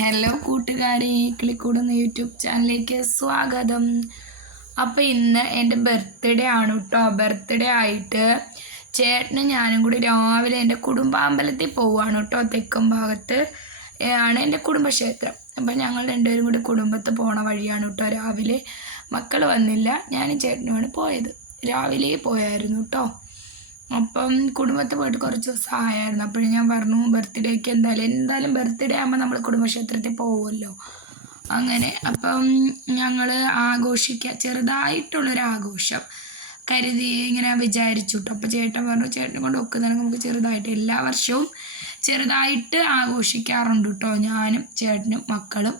Hello കൂട്ടുകാരെ, കിളിക്കൂടുന്ന YouTube ചാനലിലേക്ക് സ്വാഗതം. അപ്പോൾ ഇന്ന് എൻ്റെ ബർത്ത്ഡേ ആണ് കേട്ടോ. ബർത്ത്ഡേ ആയിട്ട് ചേട്ടനും ഞാനും കൂടി രാവിലെ എൻ്റെ കുടുംബാമ്പലത്തിൽ പോവുകയാണ് കേട്ടോ. തെക്കും ഭാഗത്ത് ആണ് എൻ്റെ കുടുംബക്ഷേത്രം. അപ്പം ഞങ്ങൾ രണ്ടുപേരും കൂടി കുടുംബത്ത് പോണ വഴിയാണ് കേട്ടോ. രാവിലെ മക്കൾ വന്നില്ല, ഞാനും ചേട്ടനുമാണ് പോയത്. രാവിലെ പോയായിരുന്നു കേട്ടോ. അപ്പം കുടുംബത്തിൽ പോയിട്ട് കുറച്ച് ദിവസം ആയായിരുന്നു. അപ്പോഴും ഞാൻ പറഞ്ഞു ബർത്ത്ഡേക്ക് എന്തായാലും ബർത്ത്ഡേ ആകുമ്പോൾ നമ്മൾ കുടുംബക്ഷേത്രത്തിൽ പോകുമല്ലോ. അങ്ങനെ അപ്പം ഞങ്ങൾ ചെറുതായിട്ടുള്ളൊരു ആഘോഷം കരുതി ഇങ്ങനെ വിചാരിച്ചു കേട്ടോ. അപ്പോൾ ചേട്ടൻ പറഞ്ഞു ചേട്ടനെ കൊണ്ട് ഒക്കുന്നെങ്കിൽ നമുക്ക് ചെറുതായിട്ട് എല്ലാ വർഷവും ചെറുതായിട്ട് ആഘോഷിക്കാറുണ്ട് കേട്ടോ. ഞാനും ചേട്ടനും മക്കളും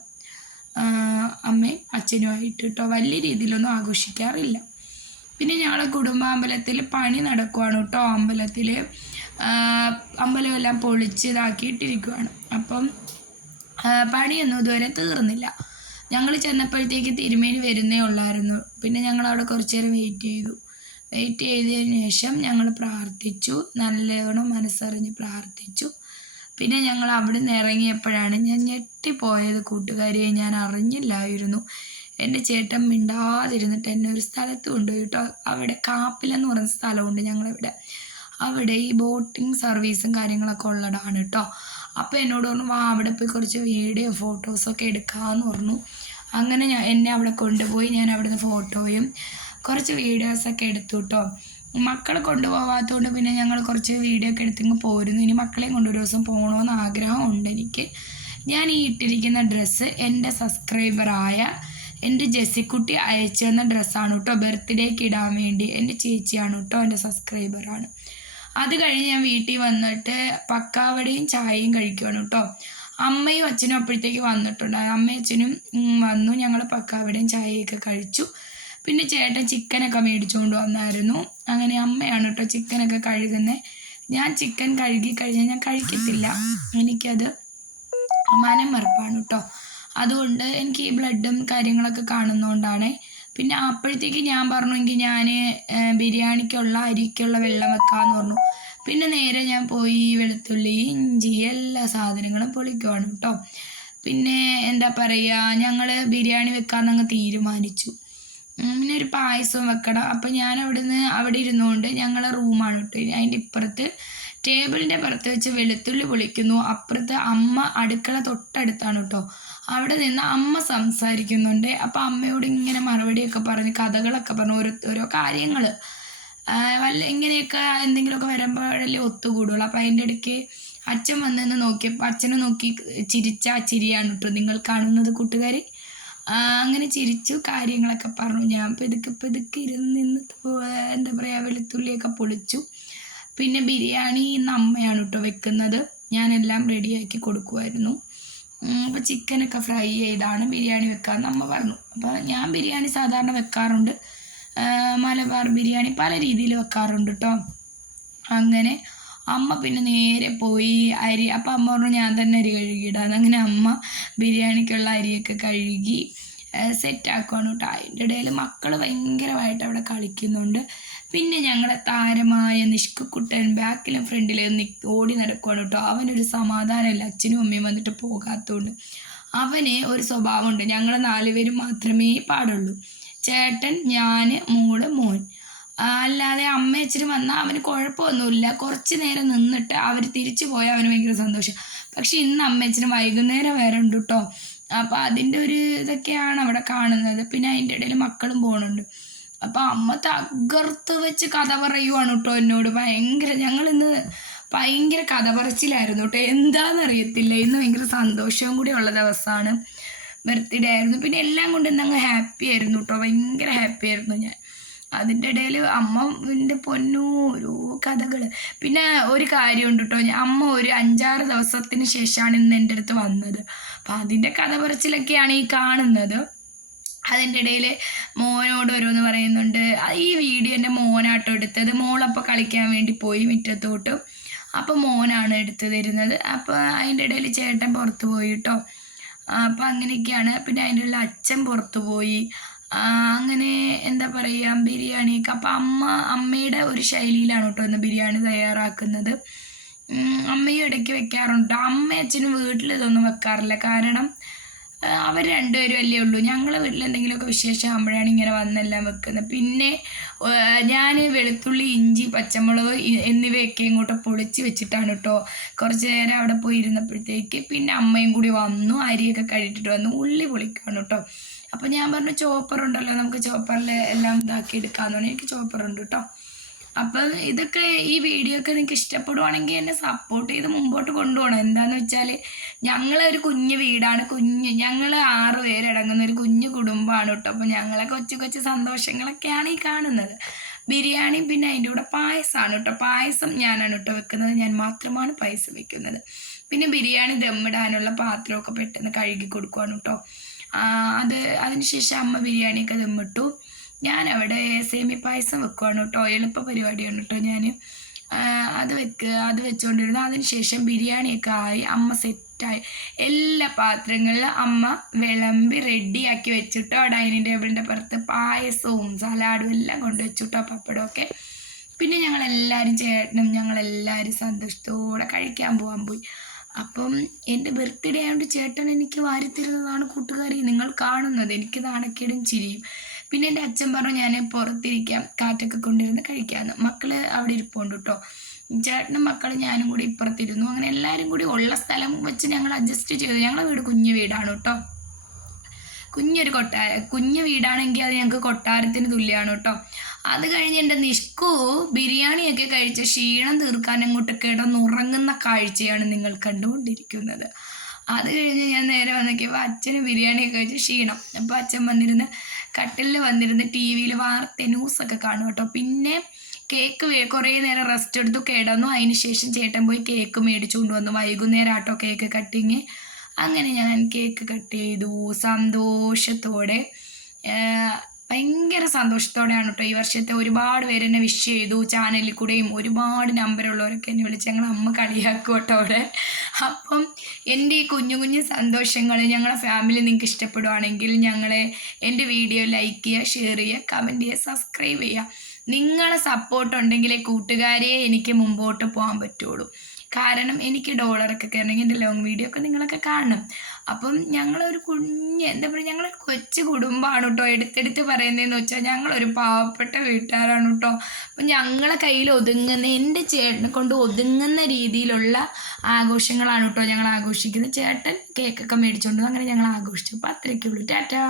അമ്മയും അച്ഛനുമായിട്ട് കേട്ടോ. വലിയ രീതിയിലൊന്നും ആഘോഷിക്കാറില്ല. പിന്നെ ഞങ്ങളെ കുടുംബാമ്പലത്തിൽ പണി നടക്കുവാണ് കേട്ടോ. അമ്പലമെല്ലാം പൊളിച്ച് ഇതാക്കിയിട്ടിരിക്കുവാണ്. അപ്പം പണിയൊന്നും ഇതുവരെ തീർന്നില്ല. ഞങ്ങൾ ചെന്നപ്പോഴത്തേക്ക് തിരുമേനി വരുന്നേ ഉള്ളായിരുന്നു. പിന്നെ ഞങ്ങൾ അവിടെ കുറച്ച് നേരം വെയിറ്റ് ചെയ്തതിന് ശേഷം ഞങ്ങൾ പ്രാർത്ഥിച്ചു, നല്ലോണം മനസ്സറിഞ്ഞ് പ്രാർത്ഥിച്ചു. പിന്നെ ഞങ്ങൾ അവിടെ നിന്ന് ഇറങ്ങിയപ്പോഴാണ് ഞാൻ ഞെട്ടിപ്പോയത് കൂട്ടുകാരിയെ. ഞാൻ അറിഞ്ഞില്ലായിരുന്നു. എൻ്റെ ചേട്ടൻ മിണ്ടാതിരുന്നിട്ട് എന്നെ ഒരു സ്ഥലത്ത് കൊണ്ടുപോയി കേട്ടോ. അവിടെ കാപ്പിലെന്ന് പറയുന്ന സ്ഥലമുണ്ട് ഞങ്ങളിവിടെ. അവിടെ ഈ ബോട്ടിങ് സർവീസും കാര്യങ്ങളൊക്കെ ഉള്ളതാണ് കേട്ടോ. അപ്പോൾ എന്നോട് പറഞ്ഞു വാ അവിടെ പോയി കുറച്ച് വീഡിയോ ഫോട്ടോസൊക്കെ എടുക്കാമെന്ന് പറഞ്ഞു. അങ്ങനെ എന്നെ അവിടെ കൊണ്ടുപോയി. ഞാൻ അവിടുന്ന് ഫോട്ടോയും കുറച്ച് വീഡിയോസൊക്കെ എടുത്തു കേട്ടോ. മക്കളെ കൊണ്ടുപോകാത്തതുകൊണ്ട് പിന്നെ ഞങ്ങൾ കുറച്ച് വീഡിയോ ഒക്കെ എടുത്തിങ്ങ് പോരുന്നു. ഇനി മക്കളെയും കൊണ്ട് ഒരു ദിവസം പോകണമെന്ന് ആഗ്രഹമുണ്ട് എനിക്ക്. ഞാൻ ഈ ഇട്ടിരിക്കുന്ന ഡ്രസ്സ് എൻ്റെ സബ്സ്ക്രൈബറായ എൻ്റെ ജെസ്സിക്കുട്ടി അയച്ചു തന്ന ഡ്രസ്സാണ് കേട്ടോ. ബർത്ത്ഡേക്ക് ഇടാൻ വേണ്ടി എൻ്റെ ചേച്ചിയാണ് കേട്ടോ, എൻ്റെ സബ്സ്ക്രൈബറാണ്. അത് കഴിഞ്ഞ് ഞാൻ വീട്ടിൽ വന്നിട്ട് പക്കാവടയും ചായയും കഴിക്കുവാണ് കേട്ടോ. അമ്മയും അച്ഛനും അപ്പോഴത്തേക്ക് വന്നിട്ടുണ്ട്. അമ്മയും അച്ഛനും വന്നു. ഞങ്ങൾ പക്കാവടയും ചായയൊക്കെ കഴിച്ചു. പിന്നെ ചേട്ടൻ ചിക്കനൊക്കെ മേടിച്ചുകൊണ്ട് വന്നായിരുന്നു. അങ്ങനെ അമ്മയാണ് കേട്ടോ ചിക്കനൊക്കെ കഴുകുന്നത്. ഞാൻ ചിക്കൻ കഴുകി കഴിഞ്ഞാൽ ഞാൻ കഴിക്കത്തില്ല, എനിക്കത് മനംമറപ്പാണ് കേട്ടോ. അതുകൊണ്ട് എനിക്ക് ഈ ബ്ലഡും കാര്യങ്ങളൊക്കെ കാണുന്നതുകൊണ്ടാണ്. പിന്നെ അപ്പോഴത്തേക്ക് ഞാൻ പറഞ്ഞെങ്കിൽ ഞാൻ ബിരിയാണിക്കുള്ള അരിക്കുള്ള വെള്ളം വെക്കാമെന്ന് പറഞ്ഞു. പിന്നെ നേരെ ഞാൻ പോയി വെളുത്തുള്ളി ഇഞ്ചി എല്ലാ സാധനങ്ങളും പൊളിക്കുവാണ് കേട്ടോ. പിന്നെ എന്താ പറയുക, ഞങ്ങൾ ബിരിയാണി വെക്കാമെന്നങ്ങ് തീരുമാനിച്ചു. പിന്നെ ഒരു പായസം വെക്കണം. അപ്പം ഞാൻ അവിടെ ഇരുന്നുകൊണ്ട് ഞങ്ങളെ റൂമാണ് കേട്ടോ. അതിൻ്റെ ഇപ്പുറത്ത് ടേബിളിൻ്റെ പുറത്ത് വെച്ച് വെളുത്തുള്ളി പൊളിക്കുന്നു. അപ്പുറത്ത് അമ്മ അടുക്കള തൊട്ടടുത്താണ് കേട്ടോ. അവിടെ നിന്ന് അമ്മ സംസാരിക്കുന്നുണ്ട്. അപ്പം അമ്മയോട് ഇങ്ങനെ മറുപടിയൊക്കെ പറഞ്ഞ് കഥകളൊക്കെ പറഞ്ഞു, ഓരോ കാര്യങ്ങൾ ഇങ്ങനെയൊക്കെ എന്തെങ്കിലുമൊക്കെ വരുമ്പോഴല്ലേ ഒത്തുകൂടുള്ളൂ. അപ്പം അതിൻ്റെ ഇടയ്ക്ക് അച്ഛൻ വന്നെന്ന് നോക്കിയപ്പോൾ അച്ഛനെ നോക്കി ചിരിച്ച ചിരിയാണ് കേട്ടോ നിങ്ങൾ കാണുന്നത് കൂട്ടുകാർ. അങ്ങനെ ചിരിച്ചു കാര്യങ്ങളൊക്കെ പറഞ്ഞു. ഞാൻ പെതുക്കെ നിന്ന് എന്താ പറയുക വെളുത്തുള്ളിയൊക്കെ പൊളിച്ചു. പിന്നെ ബിരിയാണി ഇന്ന് അമ്മയാണ് കേട്ടോ വെക്കുന്നത്. ഞാനെല്ലാം റെഡിയാക്കി കൊടുക്കുമായിരുന്നു. അപ്പോൾ ചിക്കനൊക്കെ ഫ്രൈ ചെയ്താണ് ബിരിയാണി വെക്കാമെന്ന് അമ്മ പറഞ്ഞു. അപ്പോൾ ഞാൻ ബിരിയാണി സാധാരണ വെക്കാറുണ്ട്, മലബാർ ബിരിയാണി പല രീതിയിൽ വെക്കാറുണ്ട് കേട്ടോ. അങ്ങനെ അമ്മ പിന്നെ നേരെ പോയി അരി, അപ്പം അമ്മ പറഞ്ഞു ഞാൻ തന്നെ അരി കഴുകിയിടാന്ന്. അങ്ങനെ അമ്മ ബിരിയാണിക്കുള്ള അരിയൊക്കെ കഴുകി സെറ്റാക്കുകയാണ് കേട്ടോ. അതിൻ്റെ ഇടയിൽ മക്കൾ ഭയങ്കരമായിട്ട് അവിടെ കളിക്കുന്നുണ്ട്. പിന്നെ ഞങ്ങളെ താരമായ നിഷ്കുക്കുട്ടൻ ബാക്കിലും ഫ്രണ്ടിലും ഓടി നടക്കുകയാണ് കേട്ടോ. അവനൊരു സമാധാനമില്ല, അച്ഛനും അമ്മയും വന്നിട്ട് പോകാത്തതുകൊണ്ട്. അവന് ഒരു സ്വഭാവമുണ്ട്, ഞങ്ങൾ 4 പേരും മാത്രമേ പാടുള്ളൂ, ചേട്ടൻ, ഞാൻ, മോള്, മോൻ. അല്ലാതെ അമ്മയച്ഛനും വന്നാൽ അവന് കുഴപ്പമൊന്നുമില്ല. കുറച്ച് നേരം നിന്നിട്ട് അവർ തിരിച്ചു പോയാൽ അവന് ഭയങ്കര സന്തോഷം. പക്ഷെ ഇന്ന് അമ്മയച്ഛനും വൈകുന്നേരം വരെ ഉണ്ട് കേട്ടോ. അപ്പം അതിൻ്റെ ഒരു ഇതൊക്കെയാണ് അവിടെ കാണുന്നത്. പിന്നെ അതിൻ്റെ ഇടയിൽ മക്കളും പോകുന്നുണ്ട്. അപ്പം അമ്മ തകർത്ത് വെച്ച് കഥ പറയുവാണ് കേട്ടോ എന്നോട്. ഞങ്ങളിന്ന് ഭയങ്കര കഥ പറച്ചിലായിരുന്നു കേട്ടോ. എന്താണെന്നറിയത്തില്ല, ഇന്ന് ഭയങ്കര സന്തോഷവും കൂടി ഉള്ള ദിവസമാണ്, ബർത്ത്ഡേ ആയിരുന്നു. പിന്നെ എല്ലാം കൊണ്ട് ഇന്നങ്ങ് ഹാപ്പി ആയിരുന്നു കേട്ടോ, ഭയങ്കര ഹാപ്പി ആയിരുന്നു ഞാൻ. അതിൻ്റെ ഇടയിൽ അമ്മൻ്റെ പൊന്നൂ ഓരോ കഥകൾ. പിന്നെ ഒരു കാര്യമുണ്ട് കേട്ടോ, അമ്മ ഒരു 5-6 ദിവസത്തിന് ശേഷമാണ് ഇന്ന് എൻ്റെ അടുത്ത് വന്നത്. അപ്പം അതിൻ്റെ കഥ പറച്ചിലൊക്കെയാണ് ഈ കാണുന്നത്. അതിൻ്റെ ഇടയിൽ മോനോട് ഓരോന്ന് പറയുന്നുണ്ട്. ഈ വീഡിയോ എൻ്റെ മോനാട്ടോ എടുത്തത്. മോളപ്പോൾ കളിക്കാൻ വേണ്ടി പോയി മുറ്റത്തോട്ട്. അപ്പോൾ മോനാണ് എടുത്തു തരുന്നത്. അപ്പോൾ അതിൻ്റെ ഇടയിൽ ചേട്ടൻ പുറത്ത് പോയി കേട്ടോ. അപ്പോൾ അങ്ങനെയൊക്കെയാണ്. പിന്നെ അതിൻ്റെ ഉള്ളിൽ അച്ഛൻ പുറത്ത് പോയി. അങ്ങനെ എന്താ പറയുക ബിരിയാണിയൊക്കെ. അപ്പം അമ്മയുടെ ഒരു ശൈലിയിലാണ് കേട്ടോ ഇന്ന് ബിരിയാണി തയ്യാറാക്കുന്നത്. അമ്മയും ഇടയ്ക്ക് വെക്കാറുണ്ട്. അമ്മയും അച്ഛനും വീട്ടിൽ ഇതൊന്നും വെക്കാറില്ല. കാരണം അവർ രണ്ടുപേരും അല്ലേ ഉള്ളൂ. ഞങ്ങളെ വീട്ടിൽ എന്തെങ്കിലുമൊക്കെ വിശേഷമാകുമ്പോഴാണ് ഇങ്ങനെ വന്നെല്ലാം വെക്കുന്നത്. പിന്നെ ഞാൻ വെളുത്തുള്ളി, ഇഞ്ചി, പച്ചമുളക് എന്നിവയൊക്കെ ഇങ്ങോട്ട് പൊളിച്ച് വെച്ചിട്ടാണ് കേട്ടോ കുറച്ച് നേരം അവിടെ പോയി ഇരുന്നപ്പോഴത്തേക്ക് പിന്നെ അമ്മയും കൂടി വന്നു. അരിയൊക്കെ കഴുകിയിട്ട് വന്നു. ഉള്ളി പൊളിക്കുകയാണ് കേട്ടോ. അപ്പോൾ ഞാൻ പറഞ്ഞു ചോപ്പറുണ്ടല്ലോ, നമുക്ക് ചോപ്പറിൽ എല്ലാം ഇതാക്കി എടുക്കാമെന്ന് പറഞ്ഞു. എനിക്ക് ചോപ്പറുണ്ട് കേട്ടോ. അപ്പം ഇതൊക്കെ ഈ വീഡിയോ ഒക്കെ നിങ്ങൾക്ക് ഇഷ്ടപ്പെടുവാണെങ്കിൽ എന്നെ സപ്പോർട്ട് ചെയ്ത് മുമ്പോട്ട് കൊണ്ടുപോകണം. എന്താണെന്ന് വെച്ചാൽ ഞങ്ങളൊരു കുഞ്ഞു വീടാണ്, ഞങ്ങൾ 6 പേരടങ്ങുന്ന ഒരു കുഞ്ഞു കുടുംബമാണ് കേട്ടോ. അപ്പോൾ ഞങ്ങളെ കൊച്ചു കൊച്ചു സന്തോഷങ്ങളൊക്കെയാണ് ഈ കാണുന്നത്. ബിരിയാണി പിന്നെ അതിൻ്റെ കൂടെ പായസമാണ് കേട്ടോ. പായസം ഞാനാണ് കേട്ടോ വെക്കുന്നത്, ഞാൻ മാത്രമാണ് പായസം വെക്കുന്നത്. പിന്നെ ബിരിയാണി ദമ്മിടാനുള്ള പാത്രമൊക്കെ പെട്ടെന്ന് കഴുകി കൊടുക്കുവാണ് കേട്ടോ. അതിനുശേഷം അമ്മ ബിരിയാണിയൊക്കെ ദമ്മിട്ടു. ഞാനവിടെ സേമിയ പായസം വെക്കുവാണ് കേട്ടോ. എളുപ്പ പരിപാടിയാണ് കേട്ടോ. ഞാൻ അത് വെച്ചുകൊണ്ടിരുന്നു. അതിനുശേഷം ബിരിയാണിയൊക്കെ ആയി, അമ്മ സെറ്റായി. എല്ലാ പാത്രങ്ങളിലും അമ്മ വിളമ്പി റെഡിയാക്കി വെച്ചിട്ടോ. ഡൈനിങ് ടേബിളിൻ്റെ പുറത്ത് പായസവും സലാഡും എല്ലാം കൊണ്ടുവച്ചിട്ടോ, പപ്പടമൊക്കെ. പിന്നെ ഞങ്ങളെല്ലാവരും, ചേട്ടനും ഞങ്ങളെല്ലാവരും സന്തോഷത്തോടെ കഴിക്കാൻ പോയി. അപ്പം എൻ്റെ ബർത്ത്ഡേ ആയതുകൊണ്ട് ചേട്ടൻ എനിക്ക് വാരിത്തരുന്നതാണ് കൂട്ടുകാരി നിങ്ങൾ കാണുന്നത്. എനിക്ക് നാണക്കേടും ചിരിയും. പിന്നെ എൻ്റെ അച്ഛൻ പറഞ്ഞു ഞാൻ പുറത്തിരിക്കാം, കാറ്റൊക്കെ കൊണ്ടിരുന്ന് കഴിക്കാമെന്ന്. മക്കൾ അവിടെ ഇരിപ്പുണ്ട് കേട്ടോ. ചേട്ടനും മക്കളും ഞാനും കൂടി ഇപ്പുറത്തിരുന്നു. അങ്ങനെ എല്ലാവരും കൂടി ഉള്ള സ്ഥലം വെച്ച് ഞങ്ങൾ അഡ്ജസ്റ്റ് ചെയ്തു. ഞങ്ങളുടെ വീട് കുഞ്ഞു വീടാണ് കേട്ടോ. കുഞ്ഞു വീടാണെങ്കിൽ അത് ഞങ്ങൾക്ക് കൊട്ടാരത്തിന് തുല്യമാണ് കേട്ടോ. അത് കഴിഞ്ഞ് എൻ്റെ നിഷ്കു ബിരിയാണിയൊക്കെ കഴിച്ച് ക്ഷീണം തീർക്കാൻ അങ്ങോട്ട് കിടന്നുറങ്ങുന്ന കാഴ്ചയാണ് നിങ്ങൾ കണ്ടുകൊണ്ടിരിക്കുന്നത്. അത് കഴിഞ്ഞ് ഞാൻ നേരെ വന്നേക്കുമ്പോൾ അച്ഛന് ബിരിയാണിയൊക്കെ കഴിച്ച് ക്ഷീണം. അപ്പോൾ അച്ഛൻ വന്നിരുന്ന് കട്ടിലിൽ വന്നിരുന്ന് ടി വിയിൽ വാർത്ത ന്യൂസൊക്കെ കാണും കേട്ടോ. പിന്നെ കേക്ക് കുറേ നേരം റെസ്റ്റ് എടുത്തു, കിടന്നു. അതിന് ശേഷം ചേട്ടൻ പോയി കേക്ക് മേടിച്ചുകൊണ്ട് വന്നു. വൈകുന്നേരം ആട്ടോ കേക്ക് കട്ടിങ്. അങ്ങനെ ഞാൻ കേക്ക് കട്ട് ചെയ്തു സന്തോഷത്തോടെ. ഭയങ്കര സന്തോഷത്തോടെയാണ് കേട്ടോ ഈ വർഷത്തെ. ഒരുപാട് പേര് എന്നെ വിഷ് ചെയ്തു ചാനലിൽ കൂടെയും. ഒരുപാട് നമ്പറുള്ളവരൊക്കെ എന്നെ വിളിച്ച് ഞങ്ങൾ അമ്മ കളിയാക്കും കേട്ടോ അവിടെ. അപ്പം എൻ്റെ ഈ കുഞ്ഞു കുഞ്ഞു സന്തോഷങ്ങൾ ഞങ്ങളെ ഫാമിലി നിങ്ങൾക്ക് ഇഷ്ടപ്പെടുവാണെങ്കിൽ എൻ്റെ വീഡിയോ ലൈക്ക് ചെയ്യുക, ഷെയർ ചെയ്യുക, കമൻറ്റ് ചെയ്യുക, സബ്സ്ക്രൈബ് ചെയ്യുക. നിങ്ങളെ സപ്പോർട്ട് ഉണ്ടെങ്കിലേ കൂട്ടുകാരെ എനിക്ക് മുമ്പോട്ട് പോകാൻ പറ്റുള്ളൂ. കാരണം എനിക്ക് ഡോളറൊക്കെ കയറണമെങ്കിൽ എൻ്റെ ലോങ് വീഡിയോ ഒക്കെ നിങ്ങളൊക്കെ കാണണം. അപ്പം ഞങ്ങളൊരു എന്താ പറയുക, ഞങ്ങളൊരു കൊച്ചു കുടുംബമാണ് കേട്ടോ. എടുത്തെടുത്ത് പറയുന്നതെന്ന് വെച്ചാൽ ഞങ്ങളൊരു പാവപ്പെട്ട വീട്ടുകാരാണ് കേട്ടോ. അപ്പം ഞങ്ങളെ കയ്യിൽ ഒതുങ്ങുന്ന, എൻ്റെ ചേട്ടനെ കൊണ്ട് ഒതുങ്ങുന്ന രീതിയിലുള്ള ആഘോഷങ്ങളാണ് കേട്ടോ ഞങ്ങൾ ആഘോഷിക്കുന്നത്. ചേട്ടൻ കേക്കൊക്കെ മേടിച്ചുകൊണ്ട് അങ്ങനെ ഞങ്ങൾ ആഘോഷിച്ചു. അപ്പോൾ അത്രയൊക്കെ ഉള്ളൂ. ടാറ്റാ.